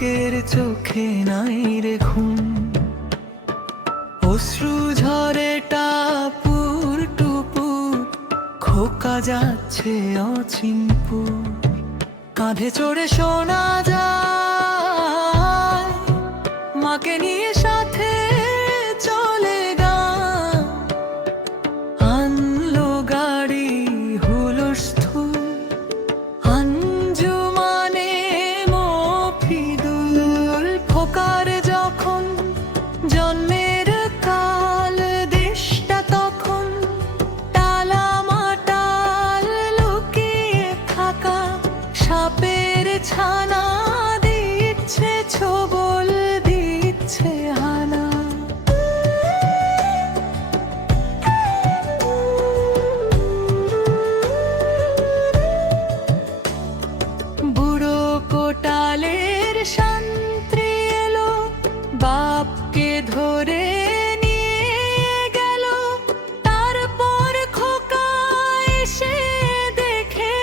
বুকের চোখে নাই রে ঘুম, অশ্রু ঝরে টাপুর টুপুর, খোকা যাচ্ছে অচিনপুর। কাঁধে চড়ে শোনা যায় মাকে নিয়ে সাথে চলে গান, আনলো গাড়ি হুলস্থুল, আঞ্জুমানে মফিদুল। খোকার যখন জন্মের কাল, দেশটা তখন টালামাটাল, লুকিয়ে থাকা সাপের ছানা দিচ্ছে ছোবল, দিচ্ছে হানা। বুড়ো কোটালের শান্তি এলো, বাপকে ধরে নিয়ে গেল। তারপর খোকা এসে দেখে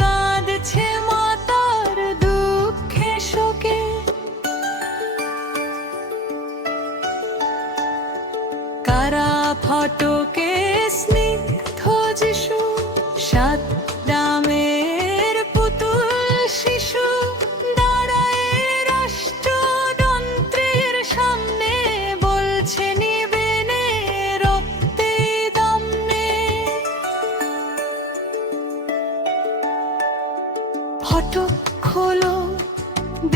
কাঁদছে মাতার দুঃখে শোকে। কারা ফটকে স্নিগ্ধ যিশু, সাত দামের পুতুল শিশু, দাঁড়ায় রাষ্ট্রযন্ত্রের সামনে, বলছে নিবে নে রক্তে দাম নে। ফটক খোলো,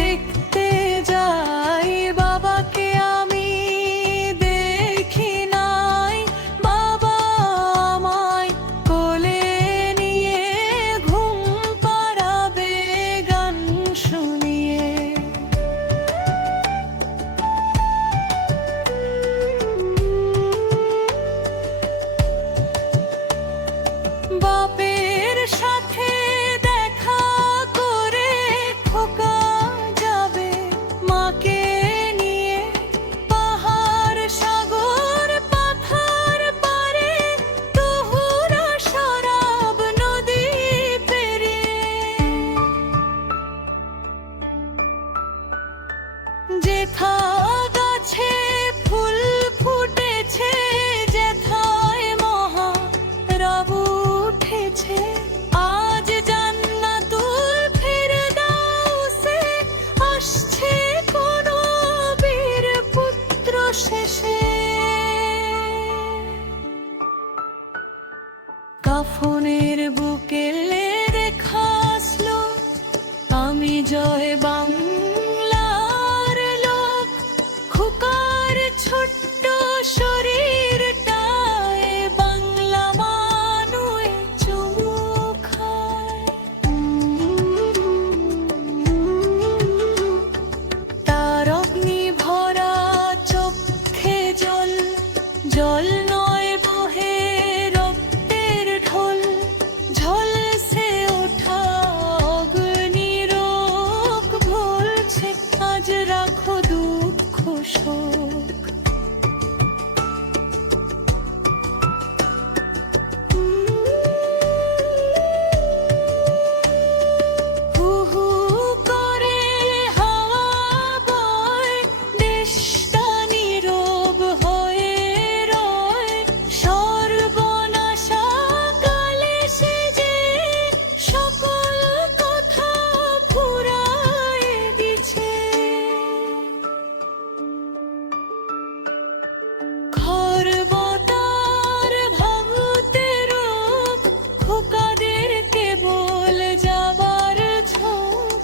দেখতে যাই বাবাকে আমি, দেখি নাই বাবা আমায় কোলে নিয়ে, ঘুম পাড়াবে গান শুনিয়ে। বাপের সাথে দেখা করে খোকা যাবে মাকে নিয়ে, পাহাড় সাগর পাথার পারে, তুহুরা শরাব নদী পেরিয়ে। যেথা গাছে ফুল ফুটেছে, যেথায় মহা রব উঠেছে, আজ জান্নাতুল ফিরদাউসে আসছে কোনো বীর পুত্র শেষে। কাফনের বুকে রেখা আসলো, আমি জয় বাংলার লোক। খোকার ছোট্ট শরীরটায় বাংলা মানুষ চুমু খায়। তার অগ্নি ভরা চোখে জল, জল নয় বহে রক্তের ঢোল, ঝলসে ওঠা অগ্নিরোগ, ভুলছে আজ রাখো দুঃখ শোক। হু হু করে হাওয়া বয়, দেশটা নীরব হয়ে রয়। সর্বনাশা কালে সে যে সকল কথা ফুরায় দিছে। খরবতার ভাঙতে রূপ, খোকাদের কেবল যাবার ঝোঁক।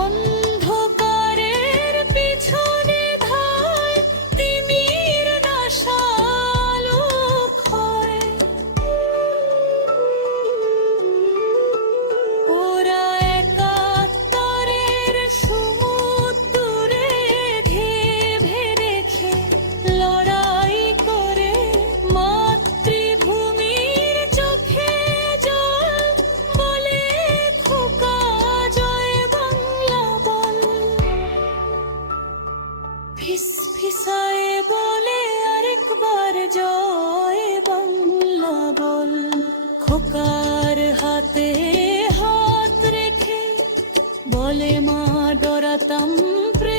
অন্ধকারের পিছনে ধায়, তিমির নাশালোক হয়। ওরা একাত্তরের সমুদ্রে ধেয়ে ভেড়েছে লড়াই করে। মাতৃভূমির চোখে জল, বলে খোকা জয় বাংলা বল। ফিস ফিসায়ে বলে আরেকবার জয় বাংলা বল। খোকার হাতে হাত রেখে বলে মা ডরাতাম প্রেম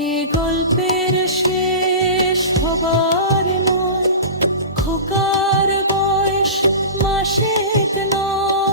এ গল্পের শেষ হবার নয়, খোকার বয়স মাসেক নয়।